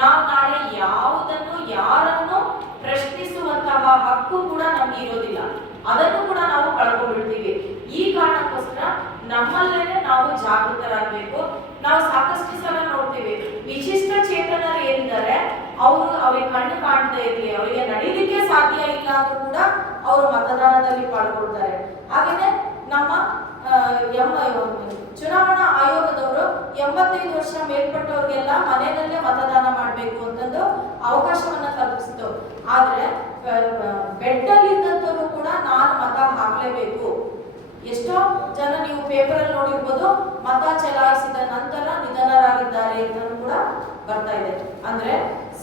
ನಾವು ನಾಳೆ ಯಾವುದನ್ನು, ಯಾರನ್ನು ಪ್ರಶ್ನಿಸುವಂತಹ ಹಕ್ಕು ಕೂಡ ನಮ್ಗೆ ಇರೋದಿಲ್ಲ. ಅದನ್ನು ಕೂಡ ನಾವು ಕಳ್ಕೊಂಡ್ಬಿಡ್ತೀವಿ. ಈ ಕಾರಣಕ್ಕೋಸ್ಕರ ನಮ್ಮಲ್ಲೇನೆ ನಾವು ಜಾಗೃತರಾಗಬೇಕು. ನಾವು ಸಾಕಷ್ಟು ಸಲ ನೋಡ್ತೀವಿ, ವಿಶಿಷ್ಟ ಚೇತನರು ಏನಿದ್ದಾರೆ, ಅವರು ಅವ್ರಿಗೆ ಕಣ್ಣು ಕಾಣ್ತಾ ಇರಲಿ, ಅವರಿಗೆ ನಡೀಲಿಕ್ಕೆ ಸಾಧ್ಯ ಇಲ್ಲ ಅಂದ್ರೂ ಕೂಡ ಅವರು ಮತದಾನದಲ್ಲಿ ಪಾಲ್ಗೊಳ್ತಾರೆ. ಹಾಗೇನೆ ನಮ್ಮ ಎಂ ಚುನಾವಣಾ ಆಯೋಗದವರು ಎಂಬತ್ತೈದು ವರ್ಷ ಮೇಲ್ಪಟ್ಟವ್ರಿಗೆಲ್ಲ ಮನೆಯಲ್ಲೇ ಮತದಾನ ಮಾಡಬೇಕು ಅಂತಂದು ಅವಕಾಶವನ್ನ ಕಲ್ಪಿಸಿತು ಆದ್ರೆ ಬೆಡ್ಡಲ್ಲಿ ಇದ್ದಂಥವ್ರು ಕೂಡ ನಾನು ಮತ ಹಾಕ್ಲೇಬೇಕು. ಎಷ್ಟೋ ಜನ ನೀವು ಪೇಪರ್ ಅಲ್ಲಿ ನೋಡಿರ್ಬೋದು ಮತ ಚಲಾಯಿಸಿದ ನಂತರ ನಿಧನರಾಗಿದ್ದಾರೆ ಅಂತ ಕೂಡ ಬರ್ತಾ ಇದೆ. ಅಂದ್ರೆ,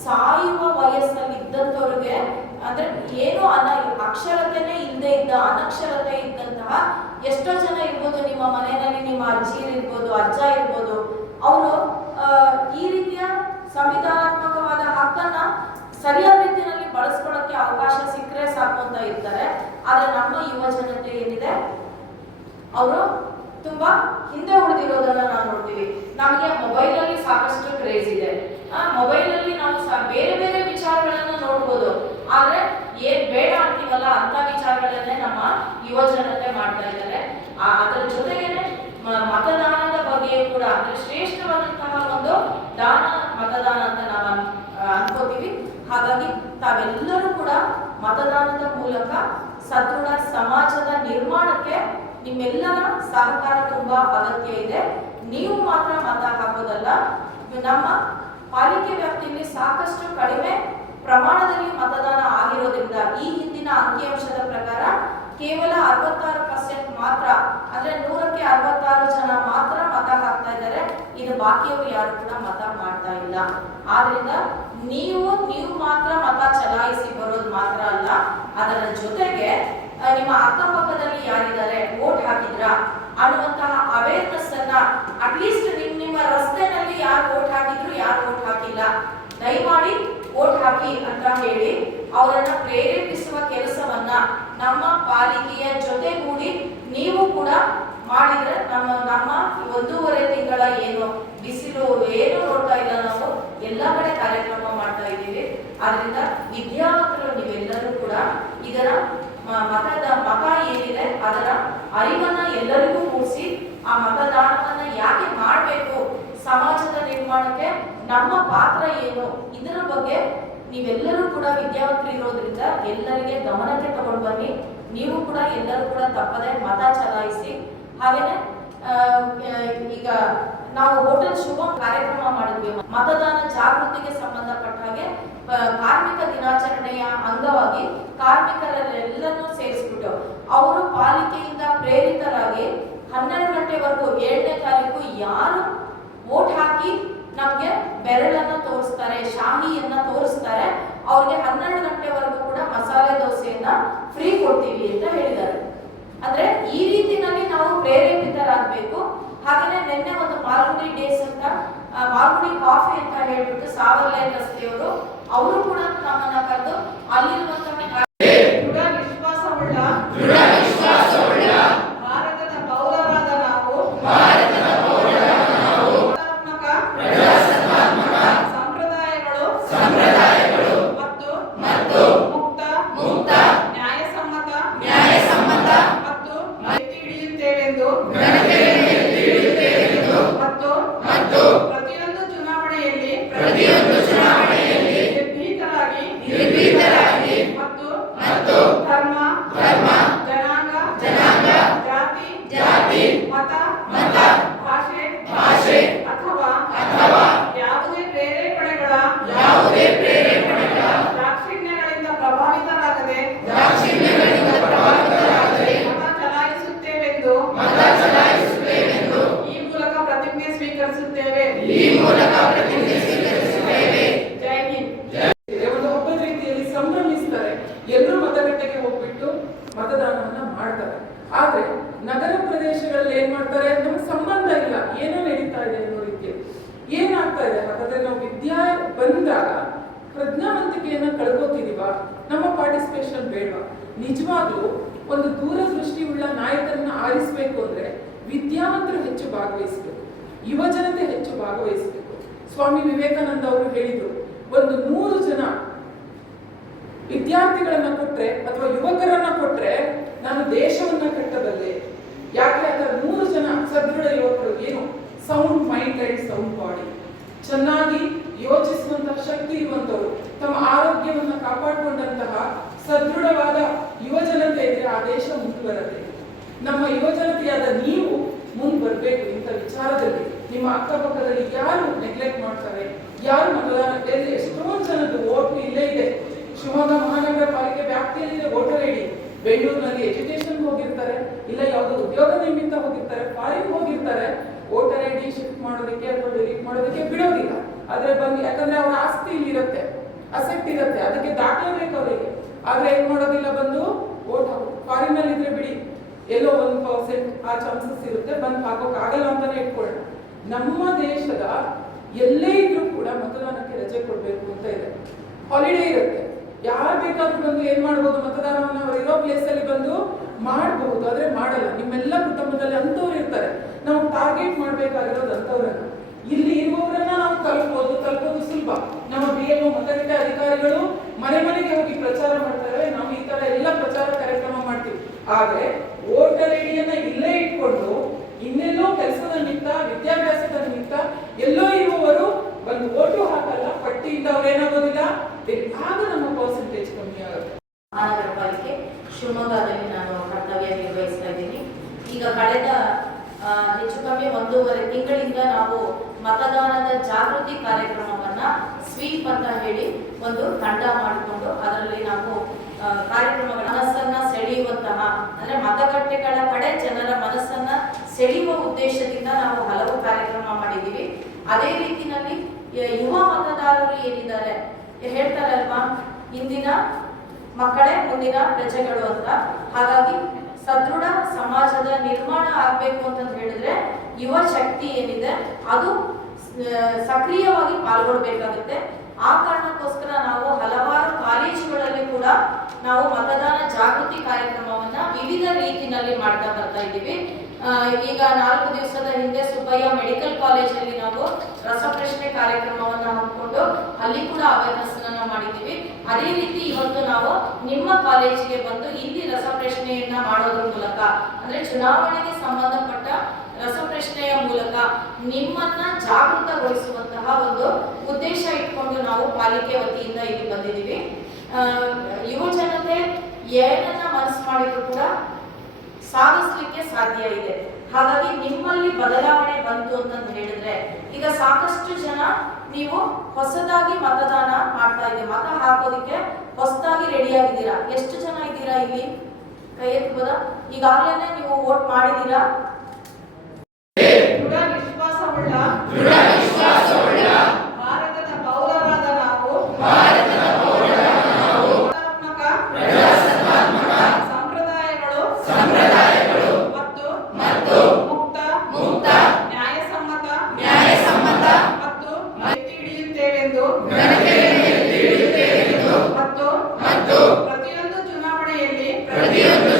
ಸಾಯುವ ವಯಸ್ಸಲ್ಲಿ ಇದ್ದಂಥವ್ರಿಗೆ ಅಂದ್ರೆ ಏನು ಅನ ಅಕ್ಷರತೆನೆ ಇಲ್ಲದೆ ಇದ್ದ ಅನಕ್ಷರತೆ ಇದ್ದಂತಹ ಎಷ್ಟೋ ಜನ ಇರ್ಬೋದು. ನಿಮ್ಮ ಮನೆಯಲ್ಲಿ ನಿಮ್ಮ ಅಜ್ಜಿ ಇರ್ಬೋದು, ಅಜ್ಜ ಇರ್ಬೋದು. ಅವರು ಈ ರೀತಿಯ ಸಂವಿಧಾನಾತ್ಮಕವಾದ ಹಕ್ಕನ್ನ ಸರಿಯಾದ ರೀತಿಯಲ್ಲಿ ಬಳಸ್ಕೊಳ್ಳೋಕೆ ಅವಕಾಶ ಸಿಕ್ಕರೆ ಸಾಕು ಅಂತ ಇರ್ತಾರೆ. ಆದ್ರೆ ನಮ್ಮ ಯುವ ಜನತೆ ಏನಿದೆ? ಅವರು ತುಂಬಾ ಹಿಂದೆ ಉಳಿದಿರೋದನ್ನ ನಾವು ನೋಡ್ತೀವಿ. ನಮಗೆ ಮೊಬೈಲ್ ಅಲ್ಲಿ ಸಾಕಷ್ಟು ಕ್ರೇಜ್ ಇದೆ. ಆ ಮೊಬೈಲ್ ಅಲ್ಲಿ ನಾವು ಬೇರೆ ಬೇರೆ ವಿಚಾರಗಳನ್ನ ನೋಡ್ಬೋದು. ಆದ್ರೆ ಏನ್ ಬೇಡ ಅಂತೀವಲ್ಲ ಅಂತ ವಿಚಾರಗಳನ್ನೇ ನಮ್ಮ ಯುವ ಜನತೆ ಮಾಡ್ತಾ ಇದ್ದಾರೆ ಆ ಅದರ ಜೊತೆಗೆ ಮತದಾನದ ಬಗ್ಗೆ ಕೂಡ ಅಂದ್ರೆ ಶ್ರೇಷ್ಠವಾದಂತಹ ಒಂದು ದಾನ, ಮತದಾನ ಅಂತ ನಾವು ಅನ್- ಅನ್ಕೋತೀವಿ. ಹಾಗಾಗಿ ತಾವೆಲ್ಲರೂ ಕೂಡ ಮತದಾನದ ಮೂಲಕ ಸದೃಢ ಸಮಾಜದ ನಿರ್ಮಾಣಕ್ಕೆ ನಿಮ್ಮೆಲ್ಲರ ಸಹಕಾರ ತುಂಬಾ ಅಗತ್ಯ ಇದೆ. ನೀವು ಮಾತ್ರ ಮತ ಹಾಕೋದಲ್ಲ, ನಮ್ಮ ಪಾಲಿಕೆ ವ್ಯಾಪ್ತಿಯಲ್ಲಿ ಸಾಕಷ್ಟು ಕಡಿಮೆ ಪ್ರಮಾಣದಲ್ಲಿ ಮತದಾನ ಆಗಿರೋದ್ರಿಂದ ಈ ಹಿಂದಿನ ಅಂಕಿಅಂಶದ ಪ್ರಕಾರ ಕೇವಲ ಅರವತ್ತಾರು ಮಾತ್ರ. ಅಂದ್ರೆ ನೂರಕ್ಕೆ ಅರವತ್ತಾರು ಜನ ಮಾತ್ರ ಮತ ಹಾಕ್ತಾ ಇದ್ದಾರೆ. ಇದು ಬಾಕಿಯವರು ಯಾರು ಕೂಡ ಮತ ಮಾಡ್ತಾ ಇಲ್ಲ. ಆದ್ರಿಂದ ನೀವು ನೀವು ಮಾತ್ರ ಮತ ಚಲಾಯಿಸಿ ಬರೋದು ಮಾತ್ರ ಅಲ್ಲ. ಅದರ ಜೊತೆಗೆ ನಿಮ್ಮ ಅಕ್ಕಪಕ್ಕದಲ್ಲಿ ಯಾರಿದ್ದಾರೆ, ವೋಟ್ ಹಾಕಿದ್ರಾ? ಅನ್ನುವಂತಹ ಅವೇರ್ನೆಸ್ ಅನ್ನ ಅಟ್ಲೀಸ್ಟ್ ನಿಮ್, ನಿಮ್ಮ ರಸ್ತೆನಲ್ಲಿ ಯಾರು ವೋಟ್ ಹಾಕಿದ್ರು, ಯಾರು ವೋಟ್ ಹಾಕಿಲ್ಲ. ದಯಮಾಡಿ ವೋಟ್ ಹಾಕಿ ಅಂತ ಹೇಳಿ ಅವರನ್ನ ಪ್ರೇರೇಪಿಸುವ ಕೆಲಸವನ್ನ ನಮ್ಮ ಪಾಲಿಕೆಯ ಜೊತೆಗೂಡಿ ನೀವು ಕೂಡ ಮಾಡಿದ್ರೆ ನಮ್ಮ ನಮ್ಮ ಒಂದೂವರೆ ತಿಂಗಳ ಏನು ಬಿಸಿಲು ಏನು ನೋಡ್ತಾ ಇಲ್ಲ ನಾವು ಎಲ್ಲ ಕಡೆ ಕಾರ್ಯಕ್ರಮ ಮಾಡ್ತಾ ಇದ್ದೀವಿ ಆದ್ರಿಂದ ವಿದ್ಯಾವಂತರು ನೀವೆಲ್ಲರೂ ಕೂಡ ಇದರ ಮ- ಮತದ ಮತ ಏನಿದೆ ಅದರ ಅರಿವನ್ನ ಎಲ್ಲರಿಗೂ ಮೂಡಿಸಿ ಆ ಮತದಾನವನ್ನ ಯಾಕೆ ಮಾಡಬೇಕು? ಸಮಾಜದ ನಿರ್ಮಾಣಕ್ಕೆ ನಮ್ಮ ಪಾತ್ರ ಏನು? ಇದರ ಬಗ್ಗೆ ನೀವೆಲ್ಲರೂ ಕೂಡ ವಿದ್ಯಾವಂತರು ಇರೋದ್ರಿಂದ ಎಲ್ಲರಿಗೆ ಗಮನಕ್ಕೆ ತಗೊಂಡು ಬನ್ನಿ. ನೀವು ಕೂಡ ಎಲ್ಲರೂ ಕೂಡ ತಪ್ಪದೆ ಮತ ಚಲಾಯಿಸಿ. ಹಾಗೇನೆ ಈಗ ನಾವು ಹೋಟೆಲ್ ಶುಭ ಕಾರ್ಯಕ್ರಮ ಮಾಡಿದ್ವಿ. ಮತದಾನ ಜಾಗೃತಿಗೆ ಸಂಬಂಧಪಟ್ಟ ಹಾಗೆ ಕಾರ್ಮಿಕ ದಿನಾಚರಣೆಯ ಅಂಗವಾಗಿ ಕಾರ್ಮಿಕರೆಲ್ಲರನ್ನೂ ಸೇರಿಸ್ಬಿಟ್ಟು, ಅವರು ಪ್ರೇರಿತರಾಗಿ ಹನ್ನೆರಡು ಗಂಟೆವರೆಗೂ ಏಳನೇ ತಾರೀಕು ಯಾರು ವೋಟ್ ಹಾಕಿ ನಮ್ಗೆ ಬೆರಳನ್ನ ತೋರಿಸ್ತಾರೆ, ಶಾಹಿಯನ್ನ ತೋರಿಸ್ತಾರೆ, ಅವ್ರಿಗೆ ಹನ್ನೆರಡು ಗಂಟೆವರೆಗೂ ಕೂಡ ಮಸಾಲೆ ದೋಸೆಯನ್ನ ಫ್ರೀ ಕೊಡ್ತೀವಿ ಅಂತ ಹೇಳಿದ್ದಾರೆ. ಅಂದ್ರೆ ಈ ರೀತಿನಲ್ಲಿ ನಾವು ಪ್ರೇರೇಪಿತರಾಗಬೇಕು. ಹಾಗೆ ನಿನ್ನೆ ಒಂದು ಮಾಲ್ಗುಡಿ ಡೇಸ್ ಅಂತ ಮಾಲ್ಗುಡಿ ಕಾಫಿ ಅಂತ ಹೇಳ್ಬಿಟ್ಟು ಸಾವರ್ಲೆ ರಸ್ತೆಯವರು, ಅವರು ಕೂಡ ನಮ್ಮನ್ನ ಕರೆದು ಅಲ್ಲಿರುವಂತಹ ದೃಢ ವಿಶ್ವಾಸವುಳ್ಳ ಭಾರತದ ಪೌರರಾದ ನಾವು ಪ್ರಜಾಸತ್ತಾತ್ಮಕ ಸಂಪ್ರದಾಯಗಳು ಮತ್ತು ಮುಕ್ತ ನ್ಯಾಯಸಮ್ಮತ ಮತ್ತು ಎತ್ತಿ ಹಿಡಿಯುತ್ತೇವೆಂದು ಮತ್ತು ಪ್ರತಿಯೊಂದು ಚುನಾವಣೆಯಲ್ಲಿ ನಿರ್ಭೀತರಾಗಿ ಮತ್ತು ಧರ್ಮ ಜನಾಂಗ ಜಾತಿ ಮತ ಭಾಷೆ ಅಥವಾ ಯಾವುದೇ ಪ್ರೇರೇಪಣೆಗಳ ದಾಕ್ಷಿಣ್ಯಗಳಿಂದ ಪ್ರಭಾವಿತರಾಗದೆ ಮತ ಚಲಾಯಿಸುತ್ತೇವೆಂದು ಈ ಮೂಲಕ ಪ್ರತಿಜ್ಞೆ ಸ್ವೀಕರಿಸುತ್ತೇವೆ ಜೈ ಹಿಂದ್ ಒಂದು ಹಬ್ಬದ ರೀತಿಯಲ್ಲಿ ಸಂಭ್ರಮಿಸ್ತಾರೆ ಎಲ್ಲರೂ ಮತಗಟ್ಟೆಗೆ ಹೋಗ್ಬಿಟ್ಟು ಮತದಾನವನ್ನ ಮಾಡ್ತಾರೆ ಆದ್ರೆ ನಗರ ಪ್ರದೇಶಗಳಲ್ಲಿ ನಮ್ಗೆ ಸಂಬಂಧ ಇಲ್ಲ. ಏನೋ ನಡೀತಾ ಇದೆ ರೀತಿಯಲ್ಲಿ ಏನಾಗ್ತಾ ಇದೆ? ಹಾಗಾದ್ರೆ ನಾವು ವಿದ್ಯಾ ಬಂದಾಗ ಪ್ರಜ್ಞಾವಂತಿಕೆಯನ್ನ ಕಳ್ಕೊತಿದೀವ ನಮ್ಮ ಪಾರ್ಟಿಸಿಪೇಷನ್ ಬೇಡ ನಿಜವಾಗ್ಲೂ ಒಂದು ದೂರದೃಷ್ಟಿ ಉಳ್ಳ ನಾಯಕರನ್ನ ಆರಿಸಬೇಕು ಅಂದ್ರೆ ವಿದ್ಯಾವಂತರು ಹೆಚ್ಚು ಭಾಗವಹಿಸಬೇಕು. ಯುವ ಜನತೆ ಹೆಚ್ಚು ಭಾಗವಹಿಸಬೇಕು. ಸ್ವಾಮಿ ವಿವೇಕಾನಂದ ಅವರು ಹೇಳಿದರು, ಒಂದು ನೂರು ಜನ ವಿದ್ಯಾರ್ಥಿಗಳನ್ನ ಕೊಟ್ರೆ ಅಥವಾ ಯುವಕರನ್ನ ಕೊಟ್ರೆ ನಾನು ದೇಶವನ್ನ ಕಟ್ಟಬಲ್ಲೆ ಯಾಕೆ ಅದರ ನೂರು ಜನ ಸದೃಢ ಯುವಕರು ಏನು sound mind and sound body ಚೆನ್ನಾಗಿ ಯೋಚಿಸುವಂತಹ ಶಕ್ತಿ ಇರುವಂತವರು ತಮ್ಮ ಆರೋಗ್ಯವನ್ನು ಕಾಪಾಡಿಕೊಂಡಂತಹ ಸದೃಢವಾದ ಯುವ ಜನತೆ ಇದ್ರೆ ಆ ದೇಶ ನಮ್ಮ ಯುವ ಜನತೆಯಾದ ನೀವು ಮುಂದೆ ಬರಬೇಕು ಇಂಥ ವಿಚಾರದಲ್ಲಿ ನಿಮ್ಮ ಅಕ್ಕಪಕ್ಕದಲ್ಲಿ ಯಾರು ನೆಗ್ಲೆಕ್ಟ್ ಮಾಡ್ತಾರೆ, ಯಾರು ಮತದಾನ ಎಷ್ಟೋ ಜನದ್ದು ಓಟು ಇಲ್ಲೇ ಇದೆ. ಶಿವಮೊಗ್ಗ ಮಹಾನಗರ ಪಾಲಿಕೆ ವ್ಯಾಪ್ತಿಯಲ್ಲಿದೆ, ವೋಟರ್ ಐಡಿ. ಬೆಂಗಳೂರಿನಲ್ಲಿ ಎಜುಕೇಶನ್ ಹೋಗಿರ್ತಾರೆ, ಇಲ್ಲ ಯಾವುದೋ ಉದ್ಯೋಗ ನಿಮಿತ್ತ ಹೋಗಿರ್ತಾರೆ ಫಾರಿನ್ ಹೋಗಿರ್ತಾರೆ ವೋಟರ್ ಐ ಡಿ ಶಿಫ್ಟ್ ಮಾಡೋದಕ್ಕೆ ಅಥವಾ ಡಿಲೀಟ್ ಮಾಡೋದಕ್ಕೆ ಬಿಡೋದಿಲ್ಲ. ಆದ್ರೆ ಬಂದು ಯಾಕಂದ್ರೆ ಅವರ ಆಸ್ತಿ ಇಲ್ಲಿ ಇರುತ್ತೆ ಅಸೆಟ್ ಇರುತ್ತೆ, ಅದಕ್ಕೆ ದಾಖಲೆ ಬೇಕು ಅವರಿಗೆ. ಆದ್ರೆ ಏನ್ ಮಾಡೋದಿಲ್ಲ ಬಂದು ವೋಟ್ ಹಾಕೋದು ಫಾರಿನ್ ಅಲ್ಲಿ ಇದ್ರೆ ಬಿಡಿ, ಎಲ್ಲೋ ಒಂದು ಪರ್ಸೆಂಟ್ ಆ ಚಾನ್ಸಸ್ ಇರುತ್ತೆ, ಬಂದು ಹಾಕೋಕ್ ಆಗಲ್ಲ ಅಂತಾನೆ ಇಟ್ಕೊಳ್ಳೋಣ. ನಮ್ಮ ದೇಶದ ಎಲ್ಲೇ ಇದ್ರೂ ಕೂಡ ಮತದಾನಕ್ಕೆ ರಜೆ ಕೊಡ್ಬೇಕು ಅಂತ ಇದೆ. ಹಾಲಿಡೇ ಇರುತ್ತೆ. ಯಾರು ಬೇಕಾದ್ರೂ ಬಂದು ಏನ್ ಮಾಡ್ಬೋದು? ಮತದಾನವನ್ನು ಅವರು ಇರೋ ಪ್ಲೇಸ್ ಅಲ್ಲಿ ಬಂದು ಮಾಡಬಹುದು ಆದ್ರೆ ಮಾಡಲ್ಲ. ನಿಮ್ಮೆಲ್ಲ ಕುಟುಂಬದಲ್ಲಿ ಅಂಥವ್ರು ಇರ್ತಾರೆ. ನಾವು ಟಾರ್ಗೆಟ್ ಮಾಡ್ಬೇಕಾಗಿರೋದು ಅಂತವ್ರನ್ನ ಇಲ್ಲಿ ಇರುವವರನ್ನ ನಾವು ತಲುಪಬಹುದು ತಲುಪೋದು ಸುಲಭ. ನಮ್ಮ ಬಿ ಎಲ್ ಮತಗಟ್ಟೆ ಅಧಿಕಾರಿಗಳು ಮನೆ ಮನೆಗೆ ಹೋಗಿ ಪ್ರಚಾರ ಮಾಡ್ತಾರೆ. ನಾವು ಈ ತರ ಎಲ್ಲ ಪ್ರಚಾರ ಕಾರ್ಯಕ್ರಮ ಮಾಡ್ತೀವಿ. ಆದ್ರೆ ವೋಟರ್ ಐಡಿಯನ್ನ ಇಲ್ಲೇ ಇಟ್ಕೊಂಡು ಇನ್ನೆಲ್ಲೋ ಕೆಲಸದ ನಿಮಿತ್ತ ವಿದ್ಯಾಭ್ಯಾಸದ ನಿಮಿತ್ತ ಎಲ್ಲೋ ಇರುವವರು ಬಂದು ಓಟು ಹಾಕಲ್ಲ ಪಟ್ಟಿಯಿಂದ ಅವ್ರೇನಾಗೋದಿಲ್ಲ ಆಗ ನಮ್ಮ ಪರ್ಸೆಂಟೇಜ್ ಕಮ್ಮಿ ಆಗುತ್ತೆ ಮಹಾನಗರ ಪಾಲಿಕೆ ಶಿವಮೊಗ್ಗದಲ್ಲಿ ನಾನು ಕರ್ತವ್ಯ ನಿರ್ವಹಿಸ್ತಾ ಇದ್ದೀನಿ. ಈಗ ಕಳೆದ ಹೆಚ್ಚು ಕಮ್ಮಿ ಒಂದೂವರೆ ತಿಂಗಳಿಂದ ನಾವು ಮತದಾನದ ಜಾಗೃತಿ ಕಾರ್ಯಕ್ರಮವನ್ನ ಸ್ವೀಪ್ ಅಂತ ಹೇಳಿ ಒಂದು ತಂಡ ಮಾಡಿಕೊಂಡು ಅದರಲ್ಲಿ ನಾವು ಕಾರ್ಯಕ್ರಮಗಳ ಮನಸ್ಸನ್ನ ಸೆಳೆಯುವಂತಹ, ಅಂದ್ರೆ ಮತಗಟ್ಟೆಗಳ ಕಡೆ ಜನರ ಮನಸ್ಸನ್ನ ಸೆಳೆಯುವ ಉದ್ದೇಶದಿಂದ ನಾವು ಹಲವು ಕಾರ್ಯಕ್ರಮ ಮಾಡಿದ್ದೀವಿ. ಅದೇ ರೀತಿಯಲ್ಲಿ ಯುವ ಮತದಾರರು ಏನಿದ್ದಾರೆ? ಹೇಳ್ತಾರಲ್ವಾ? ಇಂದಿನ ಮಕ್ಕಳೇ ಮುಂದಿನ ಪ್ರಜೆಗಳು ಅಂತ. ಹಾಗಾಗಿ ಸದೃಢ ಸಮಾಜದ ನಿರ್ಮಾಣ ಆಗ್ಬೇಕು ಅಂತ ಹೇಳಿದ್ರೆ ಯುವ ಶಕ್ತಿ ಏನಿದೆ, ಅದು ಸಕ್ರಿಯವಾಗಿ ಪಾಲ್ಗೊಳ್ಬೇಕಾಗುತ್ತೆ. ಆ ಕಾರಣಕ್ಕೋಸ್ಕರ ನಾವು ಹಲವಾರು ಕಾಲೇಜುಗಳಲ್ಲಿ ಕೂಡ ನಾವು ಮತದಾನ ಜಾಗೃತಿ ಕಾರ್ಯಕ್ರಮವನ್ನ ವಿವಿಧ ರೀತಿಯಲ್ಲಿ ಮಾಡ್ತಾ ಬರ್ತಾ ಇದ್ದೀವಿ. ಈಗ ನಾಲ್ಕು ದಿವಸದ ಹಿಂದೆ ಸುಬ್ಬಯ್ಯ ಮೆಡಿಕಲ್ ಕಾಲೇಜಲ್ಲಿ ನಾವು ರಸಪ್ರಶ್ನೆ ಕಾರ್ಯಕ್ರಮವನ್ನು ಹಮ್ಮಿಕೊಂಡು ಅಲ್ಲಿ ಕೂಡ ಅವೇರ್ನೆಸ್ ಮಾಡಿದ್ದೀವಿ. ಅದೇ ರೀತಿ ಇವತ್ತು ನಾವು ನಿಮ್ಮ ಕಾಲೇಜಿಗೆ ಬಂದು ಇಲ್ಲಿ ರಸಪ್ರಶ್ನೆಯನ್ನ ಮಾಡೋದ್ರ ಮೂಲಕ, ಅಂದ್ರೆ ಚುನಾವಣೆಗೆ ಸಂಬಂಧಪಟ್ಟ ರಸಪ್ರಶ್ನೆಯ ಮೂಲಕ ನಿಮ್ಮನ್ನ ಜಾಗೃತಗೊಳಿಸುವಂತಹ ಒಂದು ಉದ್ದೇಶ ಇಟ್ಕೊಂಡು ನಾವು ಪಾಲಿಕೆ ವತಿಯಿಂದ ಇಲ್ಲಿ ಬಂದಿದ್ದೀವಿ. ಯುವ ಜನತೆ ಏನನ್ನ ಮನಸ್ಸು ಮಾಡಿದ್ರು ಕೂಡ ಸಾಧಿಸ್ಲಿಕ್ಕೆ ಸಾಧ್ಯ ಇದೆ. ಹಾಗಾಗಿ ನಿಮ್ಮಲ್ಲಿ ಬದಲಾವಣೆ ಬಂತು ಅಂತಂದು ಹೇಳಿದ್ರೆ ಈಗ ಸಾಕಷ್ಟು ಜನ ನೀವು ಹೊಸದಾಗಿ ಮತದಾನ ಮಾಡ್ತಾ ಇದ್ದೀವಿ ಮತ ಹಾಕೋದಿಕ್ಕೆ ಹೊಸದಾಗಿ ರೆಡಿ ಆಗಿದ್ದೀರಾ? ಎಷ್ಟು ಜನ ಇದ್ದೀರಾ ಇಲ್ಲಿ? ಕೈ ಎತ್ಬೋದ ಈಗಾಗಲೇ ನೀವು ವೋಟ್ ಮಾಡಿದ್ದೀರಾ? ದೃಢ ವಿಶ್ವಾಸವುಳ್ಳ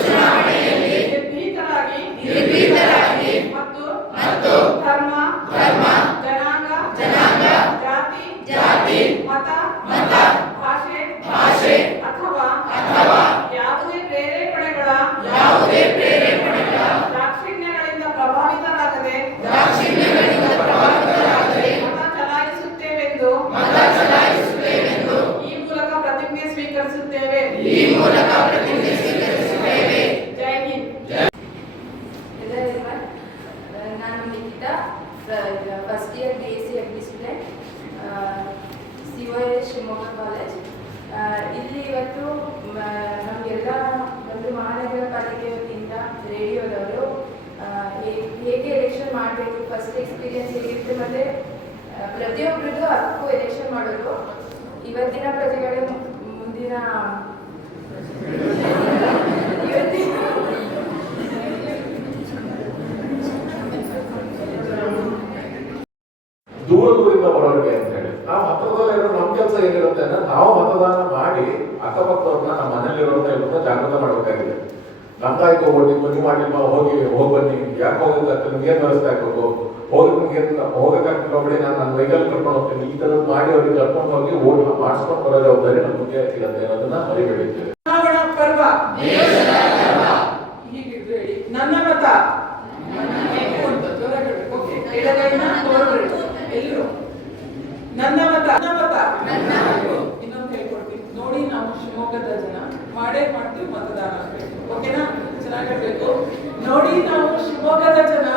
ಚುನಾವಣೆಯಲ್ಲಿ ನಿರ್ಭೀತರಾಗಿ ಮತ್ತು ಶಿವಮೊಗ್ಗ ಕಾಲೇಜ್ ಇಲ್ಲಿ ಇವತ್ತು ನಮಗೆಲ್ಲ ಒಂದು ಮಹಾನಗರ ಪಾಲಿಕೆ ವತಿಯಿಂದ ರೇಡಿಯೋದವರು ಹೇಗೆ ಎಲೆಕ್ಷನ್ ಮಾಡಬೇಕು ಫಸ್ಟ್ ಎಕ್ಸ್ಪೀರಿಯನ್ಸ್ ಹೇಗಿರುತ್ತೆ ಮತ್ತು ಪ್ರತಿಯೊಬ್ಬರಿಗೂ ಹಕ್ಕು ಎಲೆಕ್ಷನ್ ಮಾಡೋದು. ಇವತ್ತಿನ ಪ್ರಜೆಗಳೇ ಮುಂದಿನ ಇವತ್ತಿನ ದೂರ ದೂರಿಂದ ಬರೋರಿಗೆ ಅಂತ ಹೇಳಿ ನಾವು ಹತ್ತಿರದಲ್ಲಿ ಇರೋ ನಮ್ಮ ಕೆಲಸ ಏನಿರುತ್ತೆ ಅಂದ್ರೆ ನಾವು ಮತದಾನ ಮಾಡಿ ಅಕ್ಕಪಕ್ಕದವ್ರನ್ನ ನಮ್ಮ ಮನೇಲಿರೋರ್ನ ಇವ್ರನ್ನ ಜಾಗೃತ ಮಾಡಬೇಕಾಗಿದೆ. ನಮ್ದಾಯ್ತು ಆಯ್ತು ಓಟ್ ನೀವು ನೀವು ಮಾಡಿಲ್ಲ ಹೋಗಿ ಹೋಗಿ ಬನ್ನಿ. ಯಾಕೆ ಹೋಗಕ್ಕಾಗ್ತದೆ ನಿಮ್ಗೆ ಏನು ವ್ಯವಸ್ಥೆ ಆಗ್ಬೇಕು? ಹೋಗಿ, ನಿಮ್ಗೆ ಹೋಗಕ್ಕಾಗ್ತದೆ ಬಿಡಿ ನಾನು ನನ್ನ ವೆಹಿಕಲ್ ಕರ್ಕೊಂಡು ಹೋಗ್ತೀನಿ. ಈ ಥರದ್ದು ಮಾಡಿ ಅವ್ರಿಗೆ ಕರ್ಕೊಂಡು ಹೋಗಿ ಓಟ್ ಮಾಡಿಸ್ಕೊಂಡು ಬರೋ ಜವಾಬ್ದಾರಿ ನಮ್ಮ ಬಗ್ಗೆ ಸಿಗತ್ತೆ ಅನ್ನೋದನ್ನ ಮರಿಬೇಡಿದ್ದೇವೆ ಚುನಾವಣಾ ಪರ್ವ ಹೀಗಿದ್ರೆ ಹೇಳಿ ನನ್ನ ಮತ ಅಂತ ಜೋರಾಗಿ ಹೇಳ್ಬೇಕು. Okay. ಎಡಗೈನ ಹೊರಗಡೆ ಎಲ್ಲರೂ ನನ್ನ ಮತ ಇನ್ನೊಂದು ಹೇಳ್ಕೊಡ್ತೀನಿ. ನೋಡಿ ನಾವು ಶಿವಮೊಗ್ಗದ ಜನ. ಮಾಡೇ ಮಾಡ್ತೀವಿ ಮತದಾನ ಓಕೆನಾ ಚೆನ್ನಾಗಿರ್ಬೇಕು ನೋಡಿ ನಾವು ಶಿವಮೊಗ್ಗದ ಜನ.